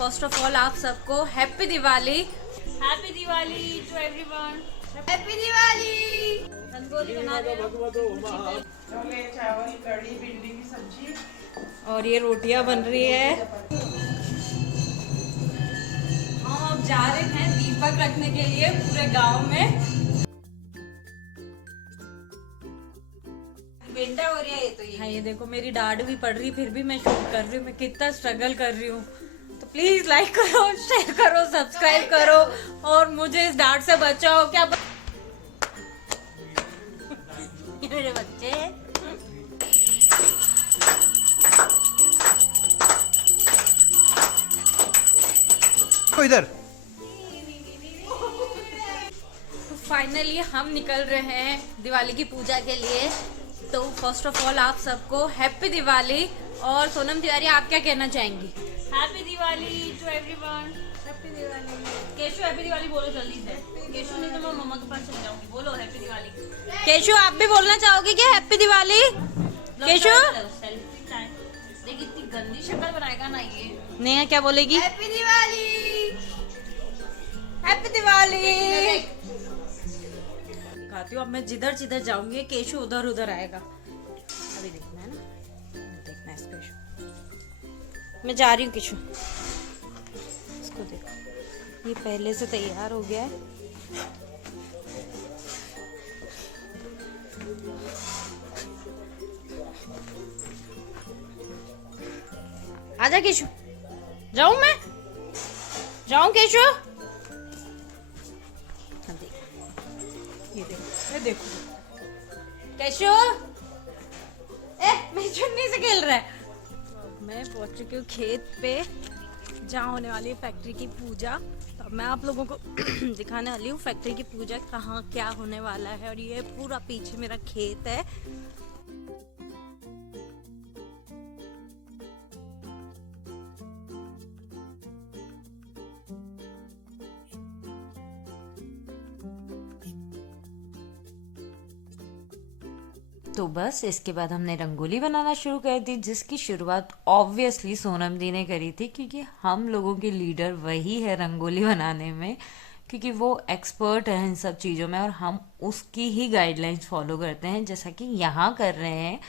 First of all आप सबको happy Diwali to everyone. Happy Diwali. Rangoli बना रहे हैं छोले चावल कढ़ी भिंडी की सब्जी और ये रोटियां बन रही है। हम अब जा रहे हैं दीपक रखने के लिए पूरे गांव में। बेटा हो रही है ये तो हाँ, ये देखो मेरी डांट भी पड़ रही, फिर भी मैं शूट कर रही हूँ। मैं कितना स्ट्रगल कर रही हूँ। तो प्लीज लाइक करो, शेयर करो, सब्सक्राइब करो और मुझे इस डांट से बचाओ। क्या ये मेरे बच्चे हैं। इधर तो फाइनली हम निकल रहे हैं दिवाली की पूजा के लिए। तो फर्स्ट ऑफ ऑल आप सबको हैप्पी दिवाली। और सोनम तिवारी आप क्या कहना चाहेंगी? Happy Diwali to everyone. Happy Diwali. Keshu happy Diwali बोलो जल्दी से। केशु नहीं तो मैं मम्मा के पास चली जाऊंगी। बोलो हैप्पी दिवाली। केशु आप भी बोलना चाहोगे क्या happy Diwali? Keshu selfie time. देखिए इतनी गंदी शक्ल बनाएगा ना ये। नेहा क्या बोलेगी? हैप्पी दिवाली। हैप्पी दिवाली। दिखाती हूँ अब मैं जिधर जिधर जाऊंगी केशु उधर उधर आएगा। अभी देखना है ना, देखना है इस केशु। मैं जा रही हूँ केशु। इसको देखो ये पहले से तैयार हो गया है। आजा केशु। जाऊं मैं? जाऊं केशु? ये देखो केशु। मेरी चुन्नी से खेल रहा है। तो मैं पहुंच चुकी हूँ खेत पे जहाँ होने वाली है फैक्ट्री की पूजा। तो मैं आप लोगों को दिखाने वाली हूँ फैक्ट्री की पूजा कहाँ क्या होने वाला है। और ये पूरा पीछे मेरा खेत है। तो बस इसके बाद हमने रंगोली बनाना शुरू कर दी, जिसकी शुरुआत ऑब्वियसली सोनम दी ने करी थी, क्योंकि हम लोगों की लीडर वही है रंगोली बनाने में, क्योंकि वो एक्सपर्ट है इन सब चीज़ों में और हम उसकी ही गाइडलाइंस फॉलो करते हैं। जैसा कि यहाँ कर रहे हैं,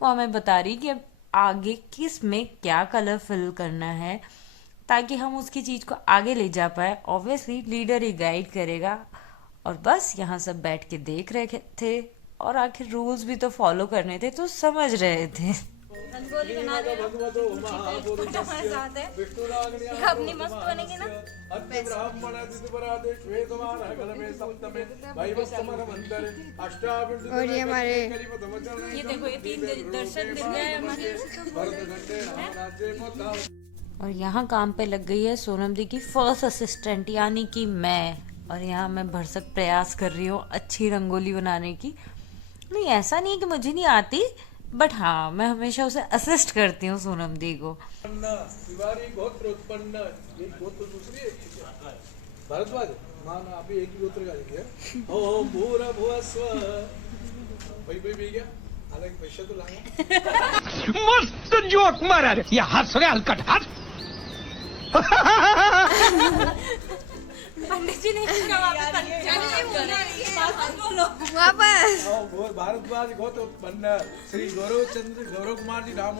वो हमें बता रही कि अब आगे किस में क्या कलर फिल करना है ताकि हम उसकी चीज़ को आगे ले जा पाए। ऑब्वियसली लीडर ही गाइड करेगा। और बस यहाँ सब बैठ के देख रहे थे और आखिर रूल्स भी तो फॉलो करने थे, तो समझ रहे थे। रंगोली बना रहे हैं हमारे साथ है। अपनी मस्त बनेगी ना। और ये हमारे ये देखो ये 3 दर्शन मिल गए हमारे। और यहाँ काम पे लग गई है सोनम दी की फर्स्ट असिस्टेंट यानी कि मैं। और यहाँ मैं भरसक प्रयास कर रही हूँ अच्छी रंगोली बनाने की। नहीं ऐसा नहीं है कि मुझे नहीं आती, बट हाँ मैं हमेशा उसे असिस्ट करती हूँ सोनम दी को। गोत्र उत्पन्न एक गोत्र दूसरी भारद्वाज माना अभी एक ही गोत्र का लिखिए। ओम भूरभुवस्व भाई भी गया अलग पैसा तो लाएंगे। मस्त जोक मारा रे ये हंस रहे हलकट हंस। पंडित जी ने वापस भारद्वाज गोत्र उत्पन्न श्री गौरव चंद्र गौरव कुमार जी राम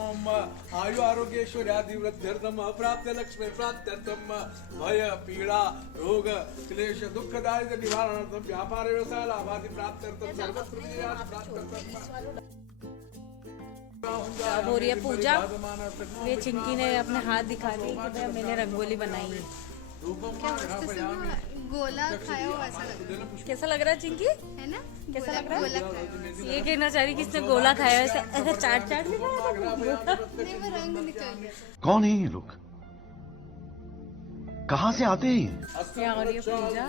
आयु आरोग्यश्वर्या वृद्ध्यर्थम अप्राप्त लक्ष्मी प्राप्त्यर्थम भय पीड़ा रोग क्लेश दुख दारिद्र्य निवारणार्थम व्यापार व्यवसाय लाभादि प्राप्त्यर्थम सर्वत्र प्राप्त्यर्थम। अब हो रही है पूजा। ये चिंकी ने अपने हाथ दिखा दिए कि भाई मैंने रंगोली बनाई है। गोला खाया हुआ ऐसा लग रहा है। कैसा लग रहा है चिंकी? है ना? कैसा लग रहा गोला है? खाया। ये कहना चाह रही कि इसने गोला खाया है, ऐसे चाट चाट भी खाया। नहीं वो रंग निकल गया। कौन है ये लोग? कहाँ से आते हैं? क्या हो रही है पूजा?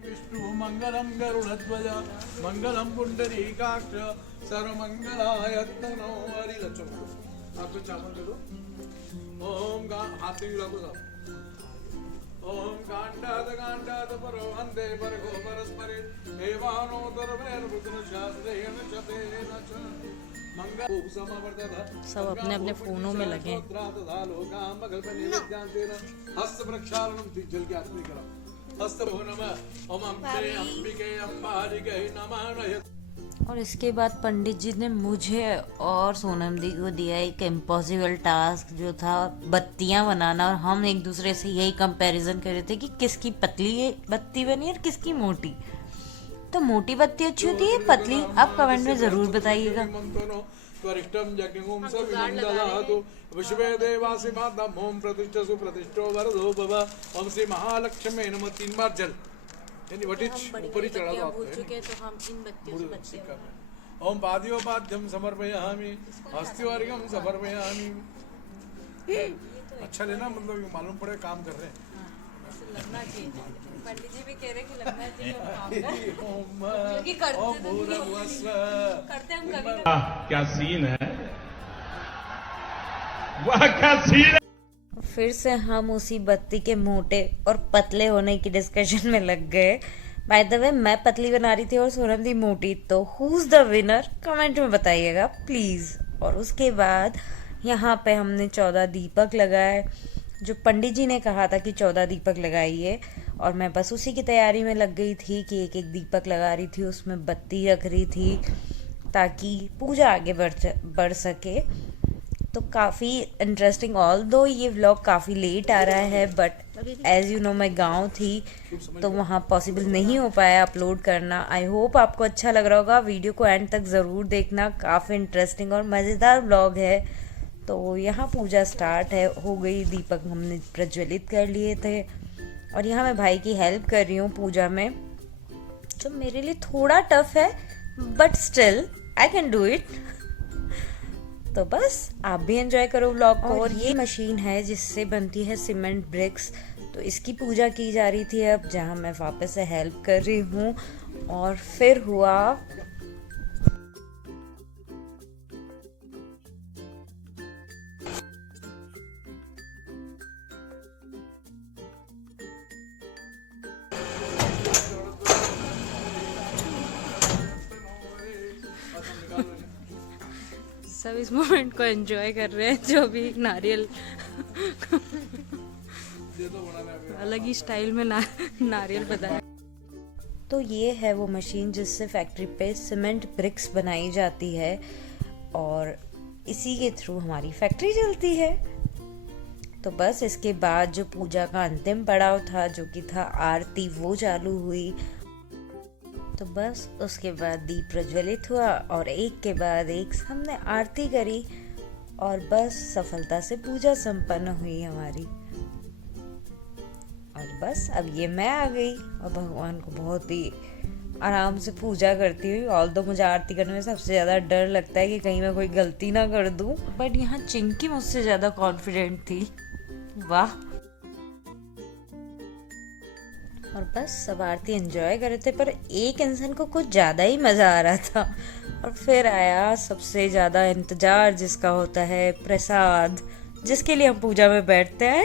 विष्णु मंगलम गरुड़ध्वज मंगलम पुंडरीकाक्ष सर्वमंगलाय तनो हरि लक्ष्मण। आप तो चावल दे दो। ओम गा हाथ भी रखो साहब। ओम कांडाद परो वंदे परगो परस्परे देवानो दरवेर बुद्ध शास्त्रेण चतेन च सब अपने अपने फोनों में लगे हैं। हस्त प्रक्षालनम जल के आत्मी करा हस्त नमः ओम अम्बे अंबिके अंबालिके नमः। और इसके बाद पंडित जी ने मुझे और सोनम दी को दिया एक इम्पॉसिबल टास्क, जो था बत्तियां बनाना। और हम एक दूसरे से यही कंपैरिजन कर रहे थे कि किसकी पतली बत्ती बनी और किसकी मोटी। तो मोटी बत्ती अच्छी होती है पतली, आप कमेंट में जरूर बताइएगा। त्वरिष्टं यज्ञं सविनन्ददातु विश्वे देवासि मातम् ओम प्रतिष्ठसु प्रतिष्ठो वरदो भव ओम श्री महालक्ष्मी नमः। 3 बार जल यानी वटिच ऊपर ही चढ़ा दो आपको। तो हम इन बत्तियों से बचते हैं। ओम पाद्योपाद्यं समर्पयामि हस्तिवर्गं समर्पयामि। अच्छा लेना, मतलब ये मालूम पड़े काम कर रहे हैं। लगना चाहिए, पंडित जी भी कह रहे कि लगना चाहिए ओम क्योंकि करते ओम तो नहीं भूर्भुवस्व करते हम कभी क्या सीन है, वाह क्या सीन है। फिर से हम उसी बत्ती के मोटे और पतले होने की डिस्कशन में लग गए। बाय द वे, मैं पतली बना रही थी और सोनम दी मोटी। तो who is the winner comment में बताइएगा प्लीज। और उसके बाद यहाँ पे हमने 14 दीपक लगाए, जो पंडित जी ने कहा था कि 14 दीपक लगाइए। और मैं बस उसी की तैयारी में लग गई थी कि एक एक दीपक लगा रही थी, उसमें बत्ती रख रही थी ताकि पूजा आगे बढ़ सके। तो काफ़ी इंटरेस्टिंग, ऑल दो ये व्लॉग काफ़ी लेट आ रहा है, बट एज यू नो मैं गांव थी तो वहाँ पॉसिबल नहीं हो पाया अपलोड करना। आई होप आपको अच्छा लग रहा होगा, वीडियो को एंड तक ज़रूर देखना, काफ़ी इंटरेस्टिंग और मज़ेदार व्लॉग है। तो यहाँ पूजा स्टार्ट हो गई, दीपक हमने प्रज्वलित कर लिए थे और यहाँ मैं भाई की हेल्प कर रही हूँ पूजा में, जो मेरे लिए थोड़ा टफ है but still I can do it. तो बस आप भी एंजॉय करो व्लॉग को। और ये मशीन है जिससे बनती है सीमेंट ब्रिक्स, तो इसकी पूजा की जा रही थी अब, जहाँ मैं वापस से हेल्प कर रही हूँ। और फिर हुआ सब इस मोमेंट को एंजॉय कर रहे हैं, जो भी नारियल अलग ही स्टाइल में नारियल बनाया। तो ये है वो मशीन जिससे फैक्ट्री पे सीमेंट ब्रिक्स बनाई जाती है और इसी के थ्रू हमारी फैक्ट्री चलती है। तो बस इसके बाद जो पूजा का अंतिम पड़ाव था, जो कि था आरती, वो चालू हुई। तो बस उसके बाद दीप प्रज्वलित हुआ और एक के बाद एक हमने आरती करी और बस सफलता से पूजा संपन्न हुई हमारी। और बस अब ये मैं आ गई और भगवान को बहुत ही आराम से पूजा करती हुई। ऑल्दो मुझे आरती करने में सबसे ज़्यादा डर लगता है कि कहीं मैं कोई गलती ना कर दूं, बट यहाँ चिंकी मुझसे ज़्यादा कॉन्फिडेंट थी। वाह। और बस सब आरती एंजॉय कर रहे थे, पर एक इंसान को कुछ ज़्यादा ही मज़ा आ रहा था। और फिर आया सबसे ज़्यादा इंतज़ार जिसका होता है, प्रसाद, जिसके लिए हम पूजा में बैठते हैं।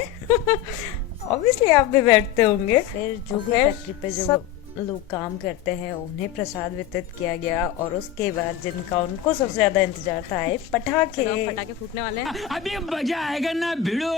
ऑब्वियसली आप भी बैठते होंगे। फिर जो भी फैक्ट्री पे जो लोग काम करते हैं उन्हें प्रसाद वितरित किया गया। और उसके बाद जिनका उनको सबसे ज़्यादा इंतज़ार था, आए पटाखे फूटने वाले हैं। अभी मजा आएगा ना भिड़ो।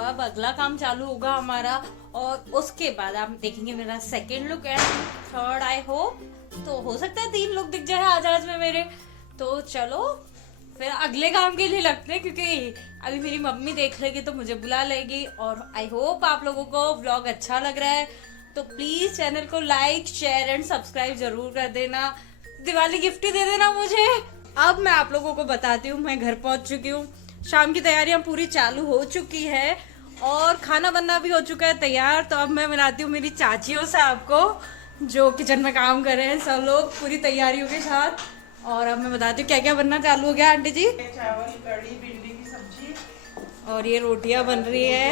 अब अगला काम चालू होगा हमारा और उसके बाद आप देखेंगे मेरा second look and third I hope. तो हो सकता है 3 लुक दिख जाए आज में मेरे। तो चलो फिर अगले काम के लिए लगते हैं, क्योंकि अभी मेरी मम्मी देख लेगी तो मुझे बुला लेगी। और आई होप आप लोगों को व्लॉग अच्छा लग रहा है, तो प्लीज चैनल को लाइक शेयर एंड सब्सक्राइब जरूर कर देना। दिवाली गिफ्ट ही दे देना मुझे। अब मैं आप लोगों को बताती हूँ, मैं घर पहुंच चुकी हूँ, शाम की तैयारियां पूरी चालू हो चुकी है और खाना बनना भी हो चुका है तैयार। तो अब मैं मिलाती हूँ मेरी चाचियों से आपको। जो किचन में काम कर रहे हैं सब लोग पूरी तैयारियों के साथ। और अब मैं बताती हूँ क्या क्या बनना चालू हो गया आंटी जी। चावल, कढ़ी, भिंडी की सब्जी। और ये रोटियां बन रही है,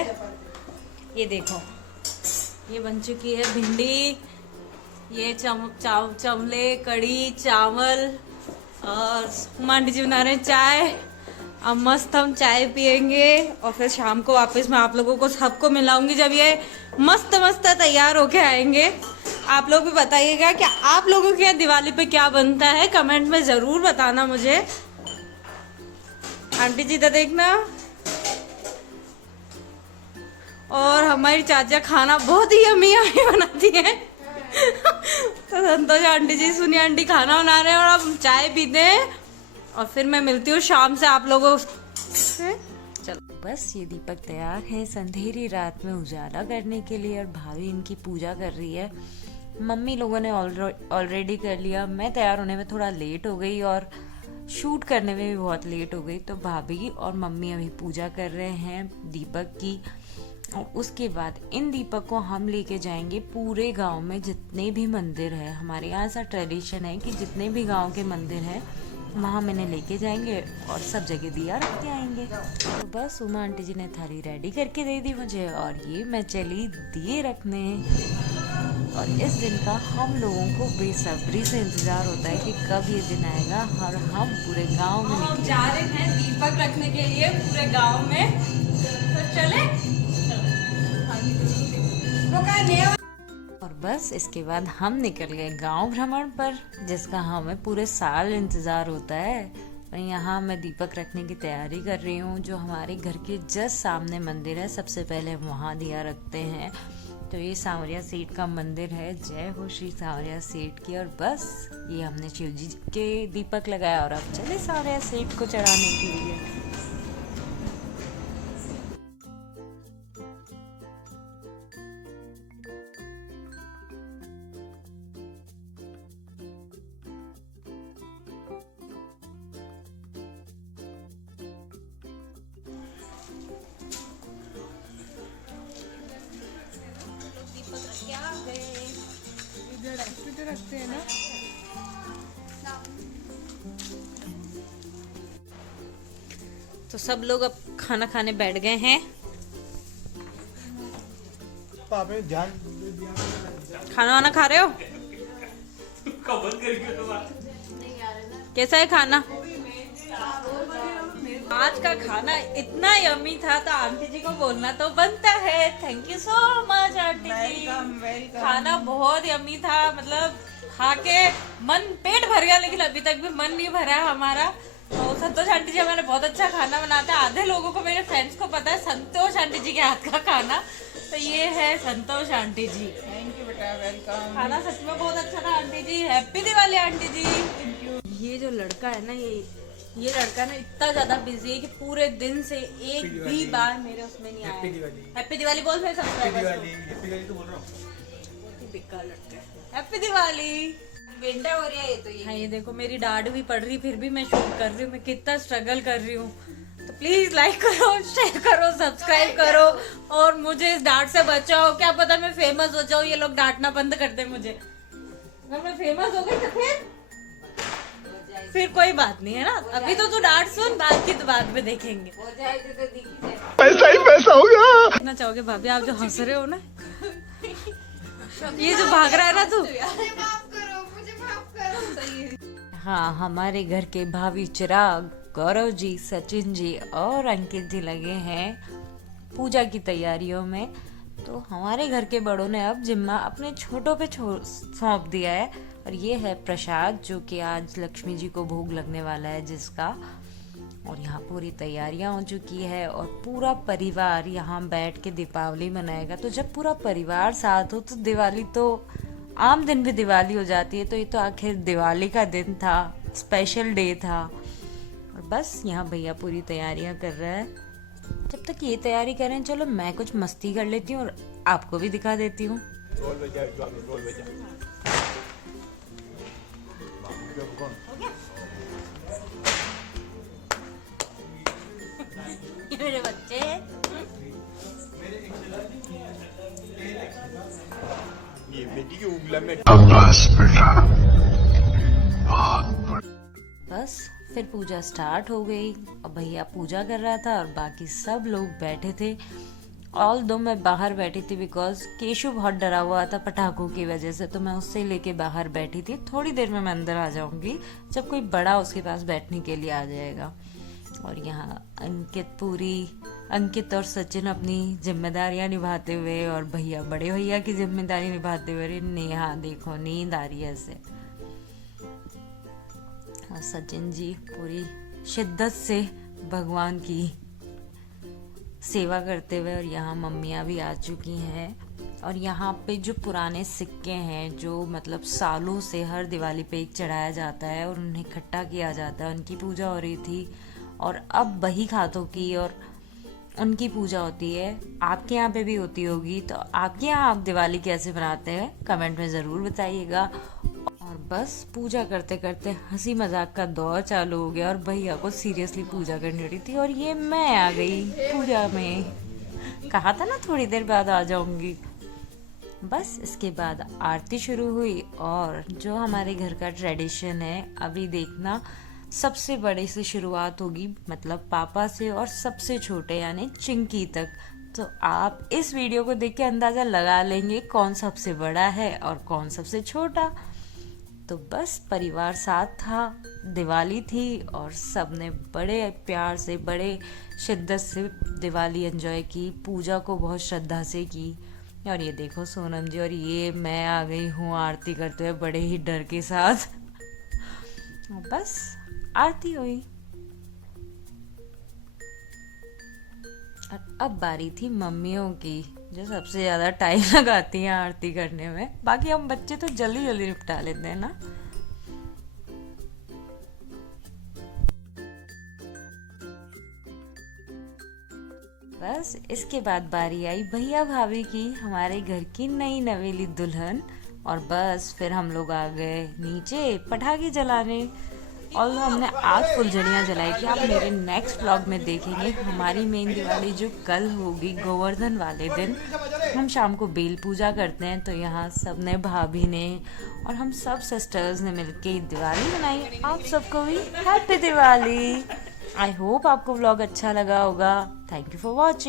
ये देखो ये बन चुकी है भिंडी, ये चमले, कढ़ी, चावल। और आंटी जी बना रहे हैं चाय। अब मस्त हम चाय पियेंगे और फिर शाम को वापस मैं आप लोगों को सबको मिलाऊंगी जब ये मस्त मस्त तैयार होके आएंगे। आप लोग भी बताइएगा कि आप लोगों के यहाँ दिवाली पे क्या बनता है, कमेंट में जरूर बताना मुझे। आंटी जी तो देखना। और हमारी चाचा खाना बहुत ही यम्मी यम्मी बनाती है। तो संतोष आंटी जी, सुनी आंटी खाना बना रहे हैं और अब चाय पीते हैं और फिर मैं मिलती हूँ शाम से आप लोगों से। चलो बस ये दीपक तैयार है संधेरी रात में उजाला करने के लिए और भाभी इनकी पूजा कर रही है। मम्मी लोगों ने ऑलरेडी कर लिया। मैं तैयार होने में थोड़ा लेट हो गई और शूट करने में भी बहुत लेट हो गई, तो भाभी और मम्मी अभी पूजा कर रहे हैं दीपक की। और उसके बाद इन दीपक को हम लेके जाएंगे पूरे गांव में जितने भी मंदिर है। हमारे यहाँ ऐसा ट्रेडिशन है कि जितने भी गांव के मंदिर हैं वहाँ मैंने लेके जाएंगे और सब जगह दिया रख के आएंगे। तो बस उमा आंटी जी ने थाली रेडी करके दे दी मुझे और ये मैं चली दिए रखने। और इस दिन का हम लोगों को बेसब्री से इंतजार होता है कि कब ये दिन आएगा और हम पूरे गांव में हम जा रहे हैं दीपक रखने के लिए पूरे गांव में। तो चले और बस इसके बाद हम निकल गए गांव भ्रमण पर, जिसका हमें पूरे साल इंतजार होता है। और यहाँ मैं दीपक रखने की तैयारी कर रही हूँ। जो हमारे घर के जस्ट सामने मंदिर है, सबसे पहले हम वहाँ दिया रखते हैं। तो ये सांवरिया सेठ का मंदिर है। जय हो श्री सांवरिया सेठ की। और बस ये हमने शिव जी के दीपक लगाया और अब चले सांवरिया सेठ को चढ़ाने के लिए। रखते हैं ना। तो सब लोग अब खाना खाने बैठ गए हैं। खाना वाना खा रहे हो? कैसा है खाना? आज का खाना इतना यम्मी था तो आंटी जी को बोलना तो बनता है। Thank you so much aunty जी। खाना बहुत यम्मी था, मतलब खा के मन पेट भर गया, लेकिन अभी तक भी मन नहीं भरा है हमारा। तो संतोष आंटी जी हमारे बहुत अच्छा खाना बनाते हैं। आधे लोगों को, मेरे फ्रेंड्स को पता है संतोष आंटी जी के हाथ का खाना। तो ये है संतोष आंटी जी। थैंक यू बेटा, वेलकम। खाना सच में बहुत अच्छा था आंटी जी। हैप्पी दिवाली आंटी जी। ये जो लड़का है ना, ये लड़का ना इतना ज्यादा बिजी है कि पूरे दिन से एक भी बार मेरे उसमें नहीं आया। हैप्पी दिवाली बोल फिर सब्सक्राइबर्स को। बेकार लड़का है। हैप्पी दिवाली। बेटा हो रही है ये तो। हाँ ये देखो मेरी डांट भी पड़ रही, फिर भी मैं शूट कर रही हूँ। मैं कितना स्ट्रगल कर रही हूँ। तो प्लीज लाइक करो, शेयर करो, सब्सक्राइब करो और मुझे इस डांट से बचाओ। क्या पता मैं फेमस हो जाऊँ, ये लोग डांटना बंद कर दे मुझे। अगर मैं फेमस हो गई तो फिर कोई बात नहीं है ना। अभी तो तू डांट सुन, बाकी तो बाद में देखेंगे। पैसा ही पैसा होगा। कहना चाहोगे भाभी आप जो हंस रहे हो ना, ये जो भाग रहा है ना तू, माफ करो, मुझे माफ करो। हाँ, हमारे घर के भाभी चिराग, गौरव जी, सचिन जी और अंकित जी लगे हैं पूजा की तैयारियों में। तो हमारे घर के बड़ों ने अब जिम्मा अपने छोटों पे सौंप दिया है। और ये है प्रसाद, जो कि आज लक्ष्मी जी को भोग लगने वाला है जिसका। और यहाँ पूरी तैयारियां हो चुकी है और पूरा परिवार यहाँ बैठ के दीपावली मनाएगा। तो जब पूरा परिवार साथ हो तो दिवाली तो आम दिन भी दिवाली हो जाती है। तो ये तो आखिर दिवाली का दिन था, स्पेशल डे था। और बस यहाँ भैया पूरी तैयारियां कर रहा है। जब तक ये तैयारी करें, चलो मैं कुछ मस्ती कर लेती हूँ और आपको भी दिखा देती हूँ। ये मेरे बच्चे हैं। ये बेटी की उंगला में बस फिर पूजा स्टार्ट हो गई और भैया पूजा कर रहा था और बाकी सब लोग बैठे थे। ऑल दो मैं बाहर बैठी थी बिकॉज केशु बहुत डरा हुआ था पटाखों की वजह से, तो मैं उससे लेके बाहर बैठी थी। थोड़ी देर में मैं अंदर आ जाऊंगी जब कोई बड़ा उसके पास बैठने के लिए आ जाएगा। और यहाँ अंकित और सचिन अपनी जिम्मेदारियां निभाते हुए और भैया बड़े भैया की जिम्मेदारी निभाते हुए। अरे नेहा देखो नींद आ रही है ऐसे। और सचिन जी पूरी शिद्दत से भगवान की सेवा करते हुए। और यहाँ मम्मियाँ भी आ चुकी हैं। और यहाँ पे जो पुराने सिक्के हैं जो मतलब सालों से हर दिवाली पे एक चढ़ाया जाता है और उन्हें इकट्ठा किया जाता है, उनकी पूजा हो रही थी। और अब बही खातों की और उनकी पूजा होती है। आपके यहाँ पे भी होती होगी, तो आपके यहाँ आप दिवाली कैसे मनाते हैं कमेंट में ज़रूर बताइएगा। और बस पूजा करते करते हंसी मजाक का दौर चालू हो गया और भैया को सीरियसली पूजा करनी हो रही थी और ये मैं आ गई पूजा में। कहा था ना थोड़ी देर बाद आ जाऊंगी। बस इसके बाद आरती शुरू हुई और जो हमारे घर का ट्रेडिशन है, अभी देखना सबसे बड़े से शुरुआत होगी, मतलब पापा से और सबसे छोटे यानी चिंकी तक। तो आप इस वीडियो को देख के अंदाजा लगा लेंगे कौन सबसे बड़ा है और कौन सबसे छोटा। तो बस परिवार साथ था, दिवाली थी और सबने बड़े प्यार से बड़े शिद्दत से दिवाली एंजॉय की, पूजा को बहुत श्रद्धा से की। और ये देखो सोनम जी और ये मैं आ गई हूँ आरती करते हुए बड़े ही डर के साथ। और बस आरती हुई। और अब बारी थी मम्मियों की, जो सबसे ज्यादा टाइम लगाती हैं आरती करने में। बाकी हम बच्चे तो जल्दी जल्दी निपटा लेते हैं ना। बस इसके बाद बारी आई भैया भाभी की, हमारे घर की नई नवेली दुल्हन। और बस फिर हम लोग आ गए नीचे पटाखे जलाने। और हमने आज फुलझड़ियाँ जलाई थी, आप मेरे नेक्स्ट व्लॉग में देखेंगे। हमारी मेन दिवाली जो कल होगी गोवर्धन वाले दिन, हम शाम को बेल पूजा करते हैं। तो यहाँ सब ने, भाभी ने और हम सब सिस्टर्स ने मिलके दिवाली मनाई। आप सबको भी हैप्पी दिवाली। आई होप आपको व्लॉग अच्छा लगा होगा। Thank you for watching.